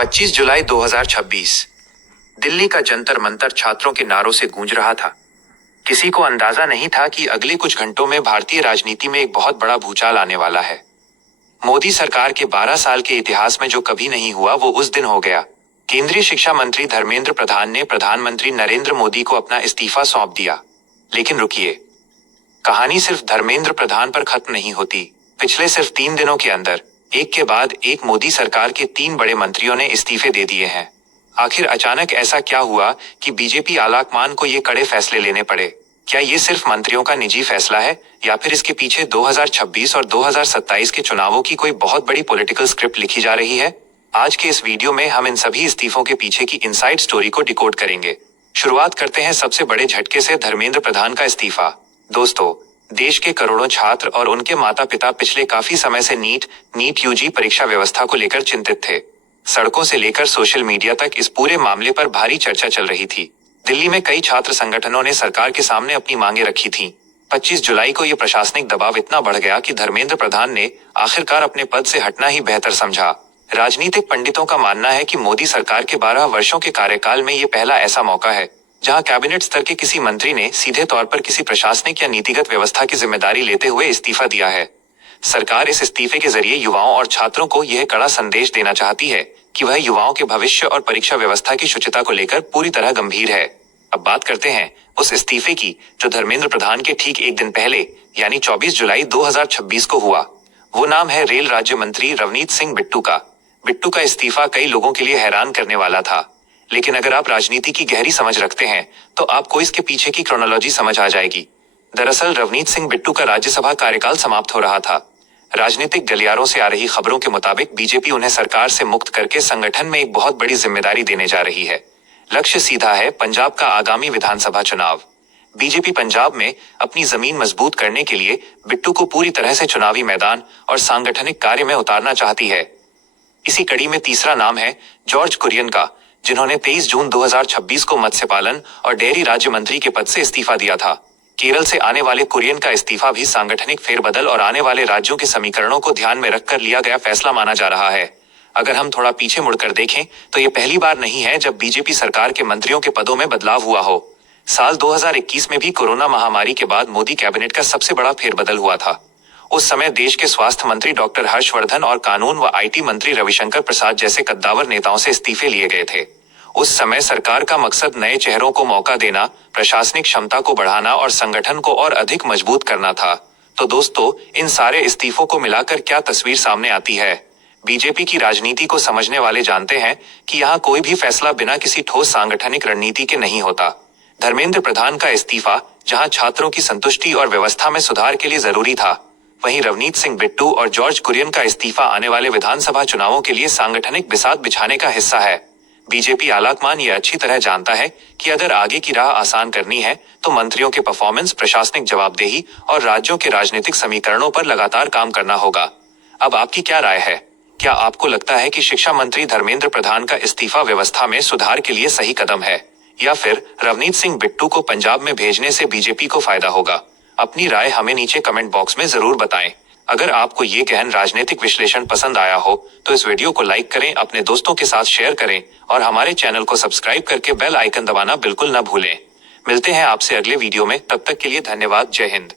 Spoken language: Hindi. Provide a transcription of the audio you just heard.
25 जुलाई 2026। दिल्ली का जंतर मंतर छात्रों के नारों से गूंज रहा था। किसी को अंदाजा नहीं था कि अगले कुछ घंटों में भारतीय राजनीति में एक बहुत बड़ा भूचाल आने वाला है। मोदी सरकार के 12 साल के इतिहास में जो कभी नहीं हुआ वो उस दिन हो गया। केंद्रीय शिक्षा मंत्री धर्मेंद्र प्रधान ने प्रधानमंत्री नरेंद्र मोदी को अपना इस्तीफा सौंप दिया। लेकिन रुकिए, कहानी सिर्फ धर्मेंद्र प्रधान पर खत्म नहीं होती। पिछले सिर्फ 3 दिनों के अंदर एक के बाद एक मोदी सरकार के 3 बड़े मंत्रियों ने इस्तीफे दे दिए हैं। आखिर अचानक ऐसा क्या हुआ कि बीजेपी आलाकमान को ये कड़े फैसले लेने पड़े? क्या ये सिर्फ मंत्रियों का निजी फैसला है या फिर इसके पीछे 2026 और 2027 के चुनावों की कोई बहुत बड़ी पॉलिटिकल स्क्रिप्ट लिखी जा रही है? आज के इस वीडियो में हम इन सभी इस्तीफों के पीछे की इनसाइड स्टोरी को डिकोड करेंगे। शुरुआत करते हैं सबसे बड़े झटके से, धर्मेंद्र प्रधान का इस्तीफा। दोस्तों, देश के करोड़ों छात्र और उनके माता पिता पिछले काफी समय से नीट यूजी परीक्षा व्यवस्था को लेकर चिंतित थे। सड़कों से लेकर सोशल मीडिया तक इस पूरे मामले पर भारी चर्चा चल रही थी। दिल्ली में कई छात्र संगठनों ने सरकार के सामने अपनी मांगे रखी थीं। 25 जुलाई को यह प्रशासनिक दबाव इतना बढ़ गया कि धर्मेंद्र प्रधान ने आखिरकार अपने पद से हटना ही बेहतर समझा। राजनीतिक पंडितों का मानना है कि मोदी सरकार के 12 वर्षों के कार्यकाल में ये पहला ऐसा मौका है जहां कैबिनेट स्तर के किसी मंत्री ने सीधे तौर पर किसी प्रशासनिक या नीतिगत व्यवस्था की जिम्मेदारी लेते हुए इस्तीफा दिया है। सरकार इस इस्तीफे के जरिए युवाओं और छात्रों को यह कड़ा संदेश देना चाहती है कि वह युवाओं के भविष्य और परीक्षा व्यवस्था की शुचिता को लेकर पूरी तरह गंभीर है। अब बात करते हैं उस इस्तीफे की जो धर्मेंद्र प्रधान के ठीक एक दिन पहले यानी 24 जुलाई 2026 को हुआ। वो नाम है रेल राज्य मंत्री रवनीत सिंह बिट्टू का। बिट्टू का इस्तीफा कई लोगों के लिए हैरान करने वाला था, लेकिन अगर आप राजनीति की गहरी समझ रखते हैं तो आपको इसके पीछे की क्रोनोलॉजी समझ आ जाएगी। दरअसल रवनीत सिंह बिट्टू का राज्यसभा कार्यकाल समाप्त हो रहा था। राजनीतिक गलियारों से आ रही खबरों के मुताबिक बीजेपी उन्हें सरकार से मुक्त करके संगठन में एक बहुत बड़ी जिम्मेदारी देने जा रही है। लक्ष्य सीधा है पंजाब का आगामी विधानसभा चुनाव। बीजेपी पंजाब में अपनी जमीन मजबूत करने के लिए बिट्टू को पूरी तरह से चुनावी मैदान और सांगठनिक कार्य में उतारना चाहती है। इसी कड़ी में तीसरा नाम है जॉर्ज कुरियन का, जिन्होंने 23 जून 2026 को मत्स्य पालन और डेयरी राज्य मंत्री के पद से इस्तीफा दिया था। केरल से आने वाले कुरियन का इस्तीफा भी सांगठनिक फेरबदल और आने वाले राज्यों के समीकरणों को ध्यान में रखकर लिया गया फैसला माना जा रहा है। अगर हम थोड़ा पीछे मुड़कर देखें तो ये पहली बार नहीं है जब बीजेपी सरकार के मंत्रियों के पदों में बदलाव हुआ हो। साल 2021 में भी कोरोना महामारी के बाद मोदी कैबिनेट का सबसे बड़ा फेरबदल हुआ था। उस समय देश के स्वास्थ्य मंत्री डॉक्टर हर्षवर्धन और कानून व आईटी मंत्री रविशंकर प्रसाद जैसे कद्दावर नेताओं से इस्तीफे लिए गए थे। उस समय सरकार का मकसद नए चेहरों को मौका देना, प्रशासनिक क्षमता को बढ़ाना और संगठन को और अधिक मजबूत करना था। तो दोस्तों, इन सारे इस्तीफों को मिलाकर क्या तस्वीर सामने आती है? बीजेपी की राजनीति को समझने वाले जानते हैं कि यहाँ कोई भी फैसला बिना किसी ठोस सांगठनिक रणनीति के नहीं होता। धर्मेंद्र प्रधान का इस्तीफा जहाँ छात्रों की संतुष्टि और व्यवस्था में सुधार के लिए जरूरी था, वहीं रवनीत सिंह बिट्टू और जॉर्ज कुरियन का इस्तीफा आने वाले विधानसभा चुनावों के लिए सांगठनिक बिसात बिछाने का हिस्सा है। बीजेपी आलाकमान ये अच्छी तरह जानता है कि अगर आगे की राह आसान करनी है तो मंत्रियों के परफॉर्मेंस, प्रशासनिक जवाबदेही और राज्यों के राजनीतिक समीकरणों पर लगातार काम करना होगा। अब आपकी क्या राय है? क्या आपको लगता है कि शिक्षा मंत्री धर्मेंद्र प्रधान का इस्तीफा व्यवस्था में सुधार के लिए सही कदम है, या फिर रवनीत सिंह बिट्टू को पंजाब में भेजने से बीजेपी को फायदा होगा? अपनी राय हमें नीचे कमेंट बॉक्स में जरूर बताएं। अगर आपको ये गहन राजनीतिक विश्लेषण पसंद आया हो तो इस वीडियो को लाइक करें, अपने दोस्तों के साथ शेयर करें और हमारे चैनल को सब्सक्राइब करके बेल आइकन दबाना बिल्कुल न भूलें। मिलते हैं आपसे अगले वीडियो में, तब तक के लिए धन्यवाद। जय हिंद।